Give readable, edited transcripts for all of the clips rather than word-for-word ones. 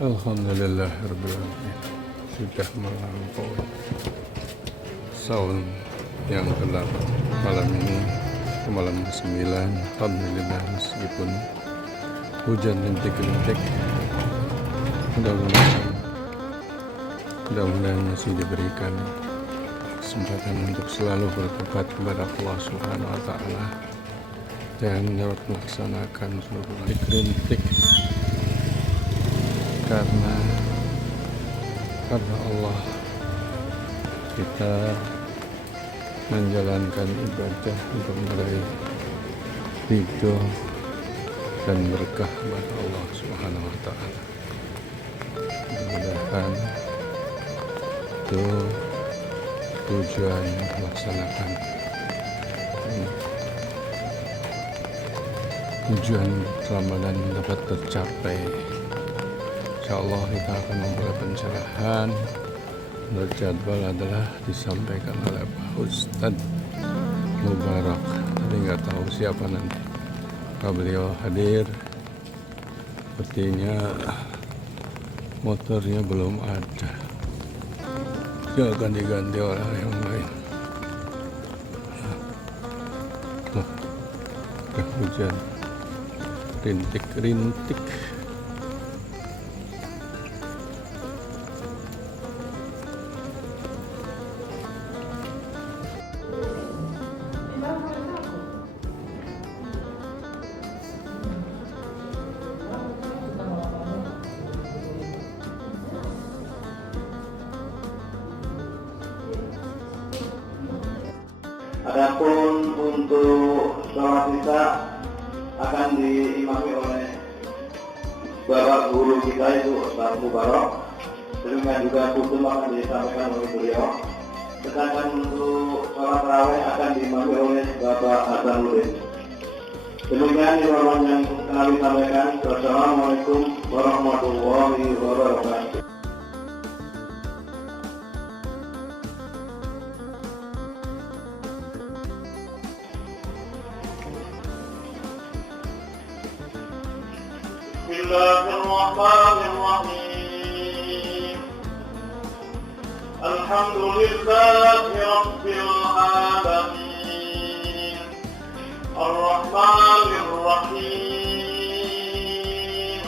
Alhamdulillahirrahmanirrahim. Sudah melampaui saum yang gelap malam ini, malam ke-9. Alhamdulillah, meskipun hujan rintik-rintik, mudah-mudahan masih diberikan kesempatan untuk selalu bertobat kepada Allah Subhanahu wa Ta'ala dan dapat melaksanakan seluruh rintik karena Allah kita menjalankan ibadah untuk meraih ridho dan berkah kepada Allah Subhanahu wa Ta'ala. Mudah-mudahan itu tujuan melaksanakan tujuan Ramadan dapat tercapai. Insyaallah kita akan membuat pencerahan. Menurut jadwal adalah disampaikan oleh Pak Ustadz Mubarak, tapi nggak tahu siapa nanti. Kalau beliau hadir, sepertinya motornya belum ada. Dia akan diganti orang yang lain. Hujan rintik-rintik. Adapun untuk sholat isya akan diimami oleh Bapak guru kita itu Ustaz Mubarak. Demikian juga khutum akan disampaikan oleh beliau. Sedangkan untuk sholat tarawih akan diimami oleh Bapak Hasanuddin. Demikian informasi yang kami sampaikan. Wassalamualaikum warahmatullahi wabarakatuh. Bismillahirrahmanirrahim. Alhamdulillahi Rabbil alamin. Ar-Rahmanir-Rahim.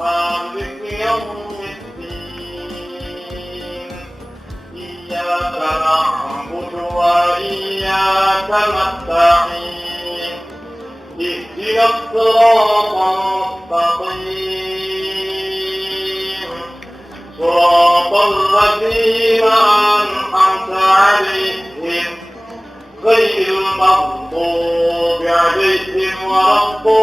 Maliki yawmiddin. Iyyaka na'budu wa iyyaka nasta'in. Ihdinas siratal mustaqim. Siratal ladzina an'amta 'alaihim ghairil maghdubi 'alaihim waladdallin.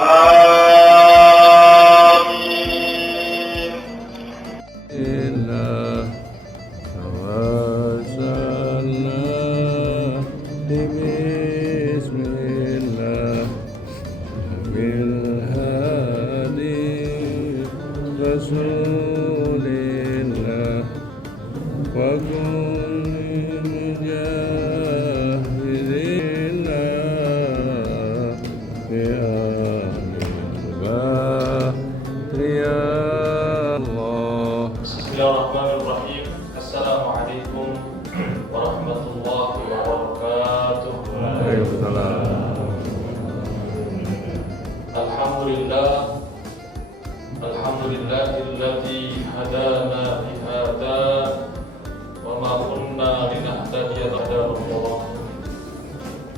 Amin. Bismillah bilhadi Rasulillah wa kulli mujahidillah bi Allah. Bismillahirrahmanirrahim. Assalamualaikum warahmatullahi wabarakatuh. Waalaikumsalam. Alhamdulillahilladzi hadana li hadza wa ma kunna linahtadiya lawla Allah.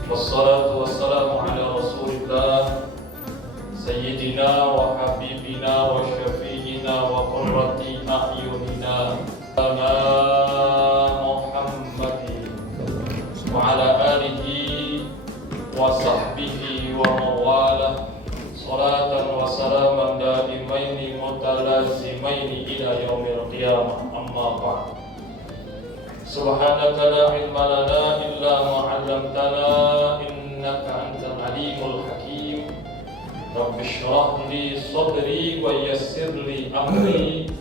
Wassalatu wassalamu ala Rasulillah sayyidina wa habibina wa syafi'ina wa qurrati a'yunina Muhammadin wa ala alihi wa sahbihi wa mawalah. Salatan wa salaman daimaini mutalazimaini ila yaumil qiyamah. Amma ba'd. Subhanaka la ilma lana illa ma 'allamtana innaka antal alimul hakim. Rabbi shrah li sadri wa yassir li amri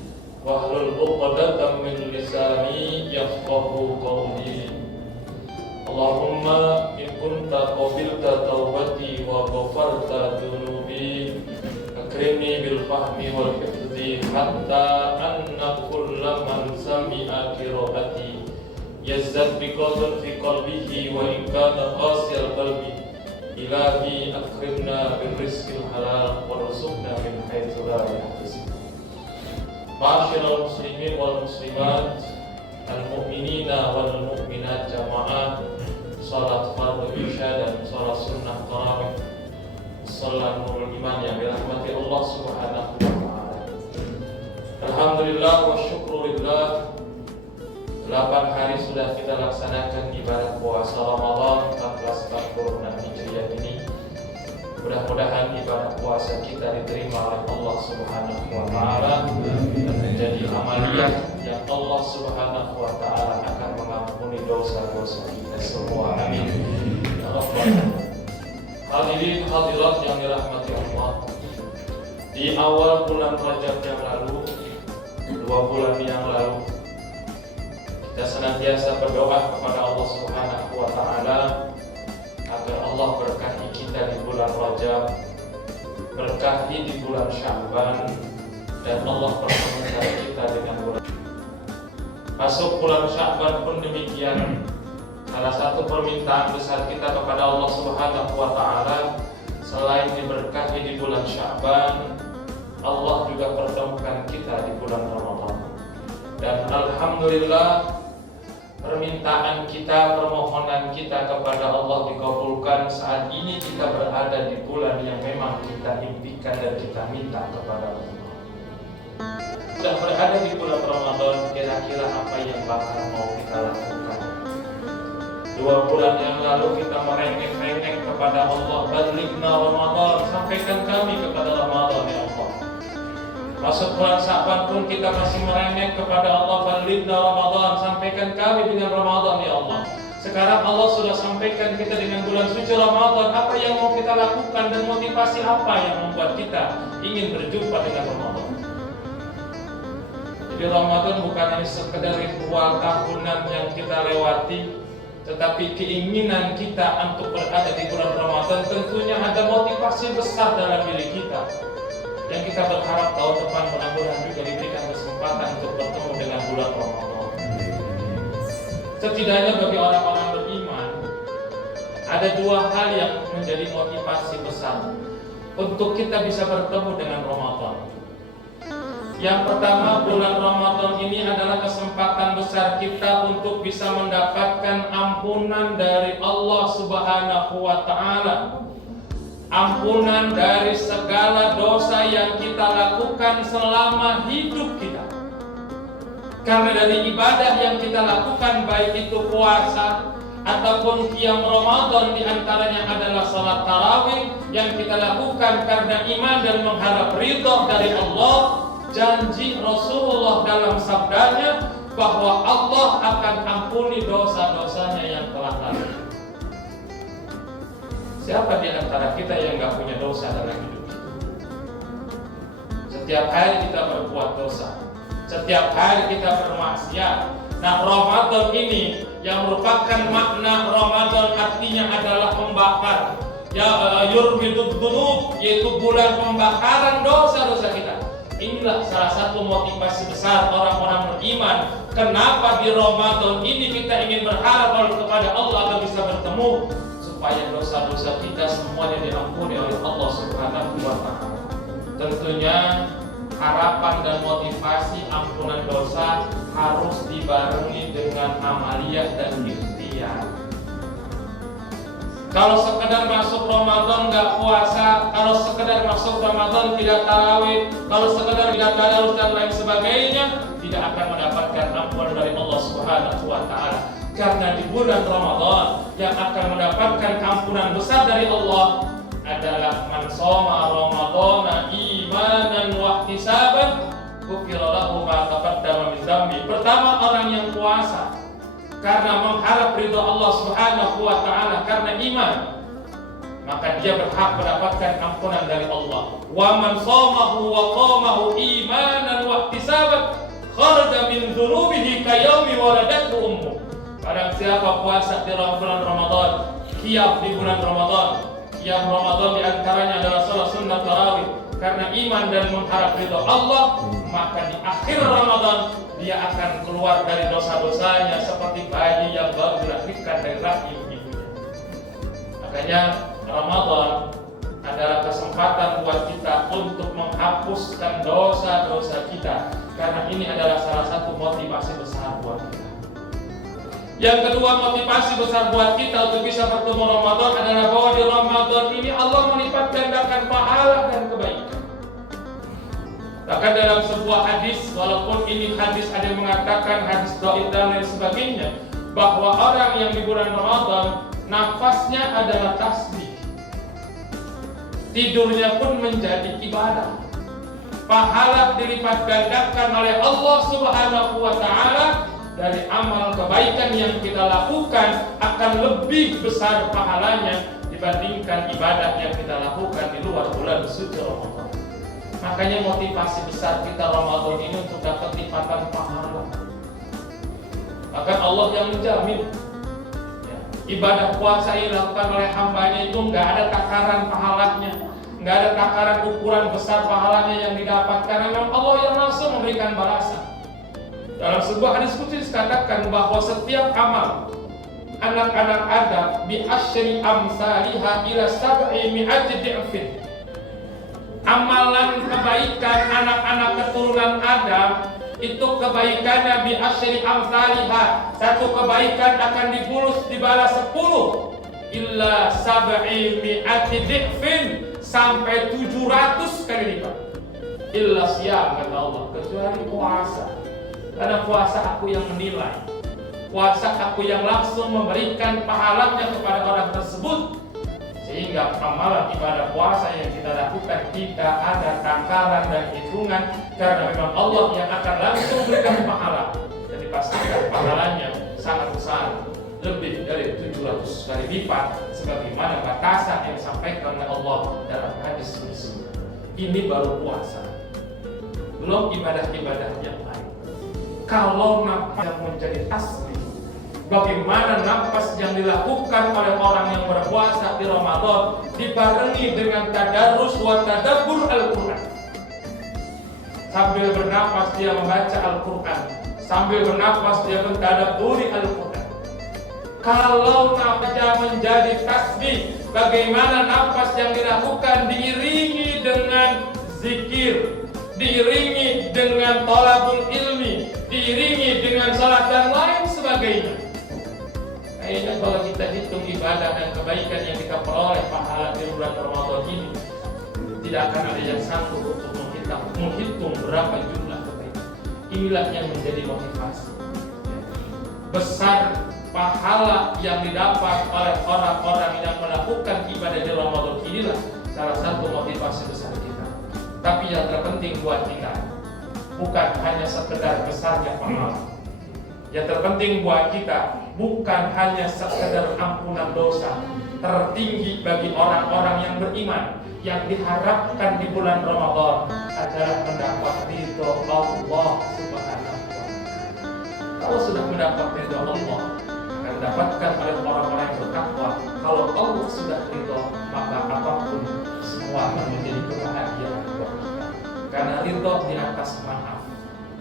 wahlul 'uqdatam min lisani yafqahu qawli. Allahumma in kunta qabilta tawbati غفرت ذنوبي أكرمني بالفهم والحفظ حتى أن كل من سمع قراءتي يزداد بقدر في قلبه وإن كان قاسي القلب إلهي أكرمنا بالرزق الحلال وارزقنا من حيث لا يحتسب. Ma'asyiral muslimin wal muslimat, al-mu'minina wal mu'minat jamaah, salat fardhu isya dan salat sunnah tarawih, salat nurul iman yang dirahmati Allah Subhanahu wa taala. Alhamdulillah wa syukurillah, 8 hari sudah kita laksanakan ibadah puasa Ramadan 1446 Hijriah ini. Mudah-mudahan ibadah puasa kita diterima oleh Allah Subhanahu wa taala dan menjadi amaliyah yang Allah Subhanahu wa taala akan mengampuni dosa-dosa kita semua. Amin. Ya Rabbal alamin. Hadirin hadirat yang dirahmati Allah. Di awal bulan Rajab yang lalu, 2 bulan yang lalu, kita senantiasa berdoa kepada Allah Subhanahu wa taala agar Allah berkahi kita di bulan Rajab, berkahi di bulan Sya'ban, dan Allah pertemukan kita dengan bulan. Masuk bulan Sya'ban pun demikian. Salah satu permintaan besar kita kepada Allah Subhanahu wa taala, selain diberkahi di bulan Sya'ban, Allah juga pertemukan kita di bulan Ramadan. Dan alhamdulillah, permintaan kita, permohonan kita kepada Allah dikabulkan. Saat ini kita berada di bulan yang memang kita impikan dan kita minta kepada Allah. Sudah berada di bulan Ramadan, kira-kira apa yang bakal mau kita lakukan? 2 bulan yang lalu kita merengek-rengek kepada Allah, balighna Ramadan, sampaikan kami kepada Ramadan ya Allah. Masuk bulan Sya'ban pun kita masih merengek kepada Allah, balighna Ramadan, sampaikan kami dengan Ramadan ya Allah. Sekarang Allah sudah sampaikan kita dengan bulan suci Ramadan, apa yang mau kita lakukan dan motivasi apa yang membuat kita ingin berjumpa dengan Ramadan. Jadi Ramadan bukan hanya sekedar ritual tahunan yang kita lewati, tetapi keinginan kita untuk berada di bulan Ramadan tentunya ada motivasi besar dalam diri kita. Dan kita berharap tahun depan mudah-mudahan juga diberikan kesempatan untuk bertemu dengan bulan Ramadan. Setidaknya bagi orang-orang beriman, ada 2 hal yang menjadi motivasi besar untuk kita bisa bertemu dengan Ramadan. Yang pertama, bulan Ramadan ini adalah kesempatan besar kita untuk bisa mendapatkan ampunan dari Allah Subhanahu wa taala. Ampunan dari segala dosa yang kita lakukan selama hidup kita. Karena dari ibadah yang kita lakukan, baik itu puasa ataupun qiyam Ramadan, diantaranya adalah salat tarawih yang kita lakukan karena iman dan mengharap ridha dari Allah. Janji Rasulullah dalam sabdanya bahwa Allah akan ampuni dosa-dosanya yang telah lalu. Siapa di antara kita yang gak punya dosa dalam hidup kita? Setiap hari kita berbuat dosa, setiap hari kita bermaksiat. Nah, Ramadan ini yang merupakan makna Ramadan artinya adalah pembakar, yurmidud dzunub, yaitu bulan pembakaran dosa-dosa kita. Inilah salah satu motivasi besar orang-orang beriman. Kenapa di Ramadan ini kita ingin berharap kepada Allah agar bisa bertemu, supaya dosa-dosa kita semuanya diampuni oleh Allah Subhanahu wa taala. Tentunya harapan dan motivasi ampunan dosa harus dibarengi dengan amaliyah dan ikhtiar. Kalau sekedar masuk Ramadan nggak puasa, kalau sekedar masuk Ramadan tidak tarawih, kalau sekedar tidak tadarus dan lain sebagainya, tidak akan mendapatkan ampunan dari Allah Subhanahu wa taala. Karena di bulan Ramadan yang akan mendapatkan ampunan besar dari Allah adalah man shoma Ramadana imanan wa ihtisaban ghufira lahu ma taqaddama min dzambi. Pertama, orang yang puasa karena mengharap ridha Allah Subhanahu wa taala karena iman, maka dia berhak mendapatkan ampunan dari Allah. Wa man shamahu wa qamahu imanan wa ihtisaban kharaja min dzunubihi kayaumi waladathu ummuh. Barang siapa puasa di bulan Ramadan, qiyam di bulan Ramadan, Yang Ramadan diantaranya adalah salat sunnah tarawih. Karena iman dan mengharap ridho Allah, maka di akhir Ramadan dia akan keluar dari dosa-dosanya seperti bayi yang baru dilahirkan dari rahim ibunya. Makanya Ramadan adalah kesempatan buat kita untuk menghapuskan dosa-dosa kita, karena ini adalah salah satu motivasi besar buat kita. Yang kedua, motivasi besar buat kita untuk bisa bertemu Ramadan adalah bahwa di Ramadan ini Allah melipat gandakan pahala dan kebaikan. Bahkan dalam sebuah hadis, walaupun ini hadis ada yang mengatakan hadis dhaif dan lain sebagainya, bahwa orang yang di bulan Ramadan nafasnya adalah tasbih, tidurnya pun menjadi ibadah, pahala dilipat gandakan oleh Allah Subhanahu wa Ta'ala. Dari amal kebaikan yang kita lakukan akan lebih besar pahalanya dibandingkan ibadah yang kita lakukan di luar bulan suci Ramadan. Makanya motivasi besar kita Ramadan ini untuk dapat lipatan pahala. Bahkan Allah yang menjamin ibadah puasa yang dilakukan oleh hambanya itu nggak ada takaran pahalanya, nggak ada takaran ukuran besar pahalanya yang didapatkan, karena memang Allah yang langsung memberikan balasan. Dalam sebuah hadis qudsi dikatakan bahwa setiap amal anak-anak Adam bi asyri amsalihha ila 700 di'fin. Amalan kebaikan anak-anak keturunan Adam itu kebaikannya bi asyri amsalihha. Satu kebaikan akan dibalas 10 illa 700 di'fin, sampai 700 kali lipat. Illa siyam, kata Allah, kecuali puasa. Karena puasa aku yang menilai, puasa aku yang langsung memberikan pahalanya kepada orang tersebut. Sehingga amalan ibadah puasa yang kita lakukan tidak ada takaran dan hitungan, karena memang Allah yang akan langsung memberikan pahala. Dan dipastikan pahalanya sangat besar, lebih dari 700 kali lipat, sebagaimana batasan yang disampaikan oleh Allah dalam hadis qudsi. Ini baru puasa, belum ibadah-ibadah yang lain. Kalau nafas yang menjadi tasbih, bagaimana nafas yang dilakukan oleh orang yang berpuasa di Ramadan dibarengi dengan tadarus wa tadabbur Al-Quran. Sambil bernafas dia membaca Al-Quran, sambil bernafas dia mentadabburi Al-Quran. Kalau nafasnya menjadi tasbih, bagaimana nafas yang dilakukan diiringi dengan zikir, diiringi dengan thalabul ilmi, diiringi dengan salat dan lain sebagainya. Kayaknya kalau kita hitung ibadah dan kebaikan yang kita peroleh pahala di bulan Ramadan ini, tidak akan ada yang sanggup untuk menghitung berapa jumlah kebaikan. Inilah yang menjadi motivasi besar pahala yang didapat oleh orang-orang yang melakukan ibadah di Ramadan. Inilah salah satu motivasi besar kita. Tapi yang terpenting buat kita bukan hanya sekedar besarnya pahala. Yang terpenting buat kita bukan hanya sekedar ampunan dosa. Tertinggi bagi orang-orang yang beriman, yang diharapkan di bulan Ramadan adalah mendapat ridho Allah Subhanahu wa Ta'ala. Kalau sudah mendapat ridho Allah, akan didapatkan oleh orang-orang yang bertakwa. Kalau Allah sudah ridho, maka apapun semua akan menjadi kebahagiaan buat kita. Karena ridho di atas maaf,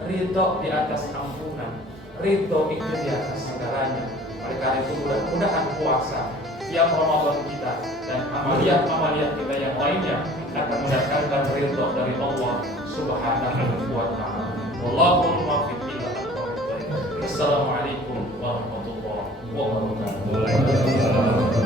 ridho di atas ampunan, ridho itu di atas segalanya. Oleh karena itu mudah-mudahan puasa yang Ramadan kita dan amaliyah-amaliyah kita yang lainnya akan mendatangkan ridho dari Allah Subhanahu wa Ta'ala. Wallahul muwaffiq ila aqwamit thoriq. Assalamualaikum warahmatullahi wabarakatuh.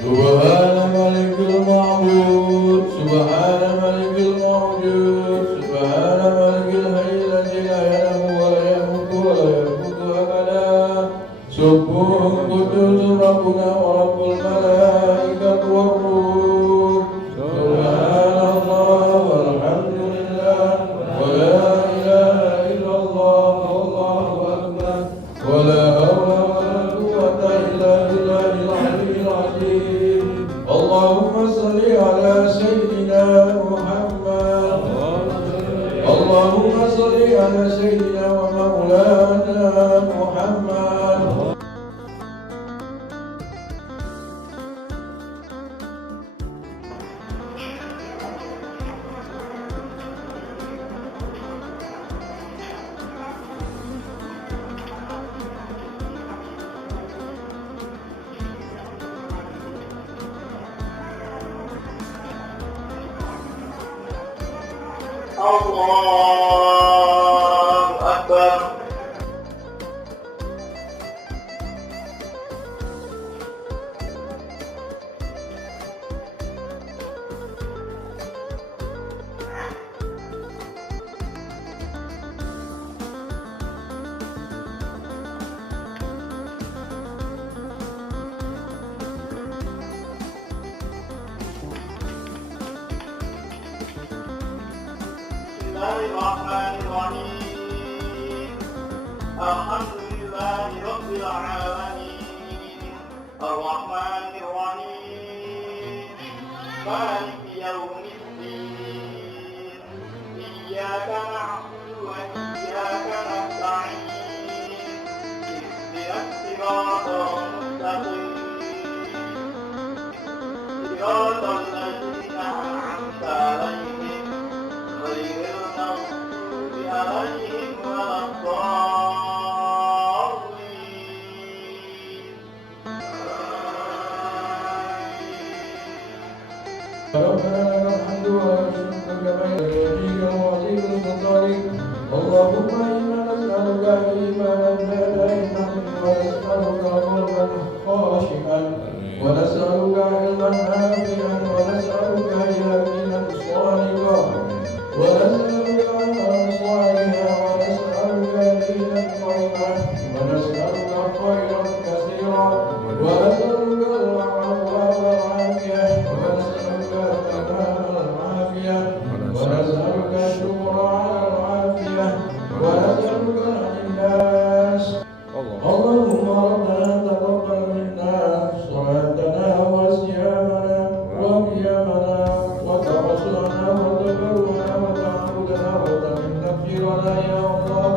Subhana malikil ma'bud, Subhana malikil mawjud, Subhana malikil hayy alladzi la yanamu wa la yamutu wa la yamutu abada. Subuhun qudus Rabbuna wa Rabbul malaikati war ruh. Subhanallah walhamdulillah wa la ilaha illallah wallahu akbar wa la hawla wa la quwwata illa billahil aliyyil azim. Allahumma salli ala sayyidina Muhammad. Allahumma salli ala sayyidina wa maulana سيدنا محمد. الله أكبر. Bismillahirrahmanirrahim. Alhamdulillahi Rabbil Alamin. Ar-Rahmanirrahim. Maliki yawmiddin. Iyyaka na'budu wa iyyaka nasta'in. Ihdinas siratal mustaqim. Siratal ladzina an'amta 'alaihim ghairil maghdubi 'alaihim waladdallin. ربنا لك الحمد والشكر كما يهديك وعظيم سلطانك. اللهم انا نسالك ايمانا لا دائما ونسالك قلبا خاشعا ونسالك علما نافعا ونسالك يقينا صادقا ونسالك عملا صالحا ونسالك دينا قيما ونسالك خيرا كثيرا ونسالك العفو والعافيه ونسالك تمام العافيه ونسالك الشكر على العافيه ونسالك الإخلاص. اللهم ربنا تقبل منا صلاتنا وصيامنا وقيامنا وتوسلنا وتبرنا وتعبدنا وتمن تغفيرنا يا الله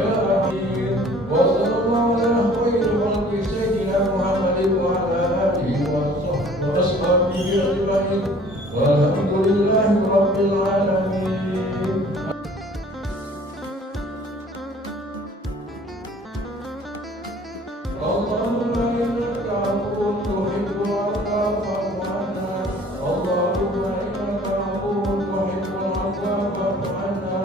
يا أمين. وصلى الله على خير خلق سيدنا محمد وعلى آله وصحبه أجمعين والحمد لله رب العالمين. اللهم إنك عفو تحب العفو فاعف عنا. اللهم إنك عفو تحب العفو فاعف عنا.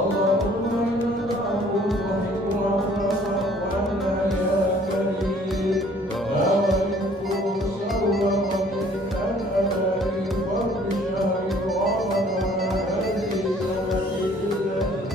اللهم إنك عفو تحب العفو فاعف عنا يا كريم. يا ولي الصبر وقبل أن أداري فضل شهر رمضان هذه السنة إلا أنت.